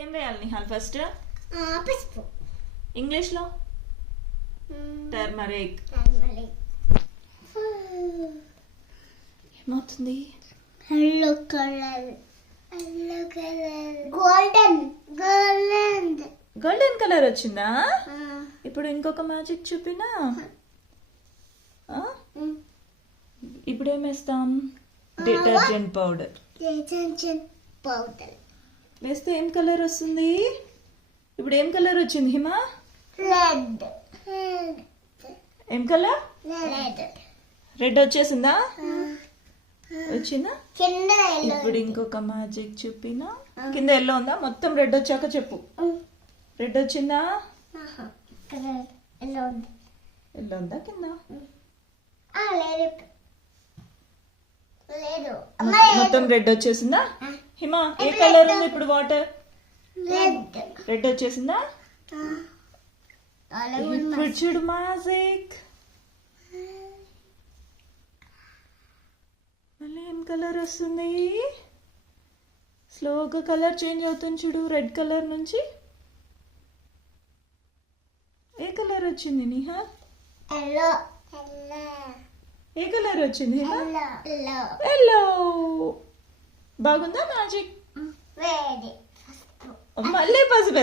ఏం వేయాలి నిహాల్ ఫస్ట్? పసుపు. ఇంగ్లీష్లో టర్మరిక్. ఏమవుతుంది? Yellow colour, golden golden colour వచ్చిందా? ఇప్పుడు ఇంకొక మ్యాజిక్ చూపినా. ఇప్పుడు ఏం వేస్తాం? డిటర్జెంట్ పౌడర్ వేస్తే ఏం కలర్ వస్తుంది? ఇప్పుడు ఏం కలర్ వచ్చింది హిమా? రెడ్. ఏం కలర్? రెడ్. రెడ్ వచ్చేసిందా? వచ్చిందా? కింద ఇప్పుడు ఇంకొక మ్యాజిక్ చూపినా. కింద ఎల్లో ఉందా? మొత్తం రెడ్ వచ్చాక చెప్పు. రెడ్ వచ్చిందా? ఎల్లో ఉంది. ఎల్లో ఉందా కింద? లేదు. మొత్తం రెడ్ వచ్చేసిందా? హిమా ఏ కలర్ ఉంది ఇప్పుడు? Water red. రెడ్ వచ్చేసిందా? ఇప్పుడు చూడు మ్యాజిక్. మళ్ళీ ఏం కలర్ వస్తుంది? స్లోగా కలర్ చేంజ్ అవుతుంది చూడు, రెడ్ కలర్ నుంచి. ఏ కలర్ వచ్చింది నిహాల్? ఎల్లో. ఏ కలర్ వచ్చింది హిమా? ఎల్లో. ఎల్లో. బాగుందా మ్యాజిక్? రెడ్. మళ్ళీ పసుపు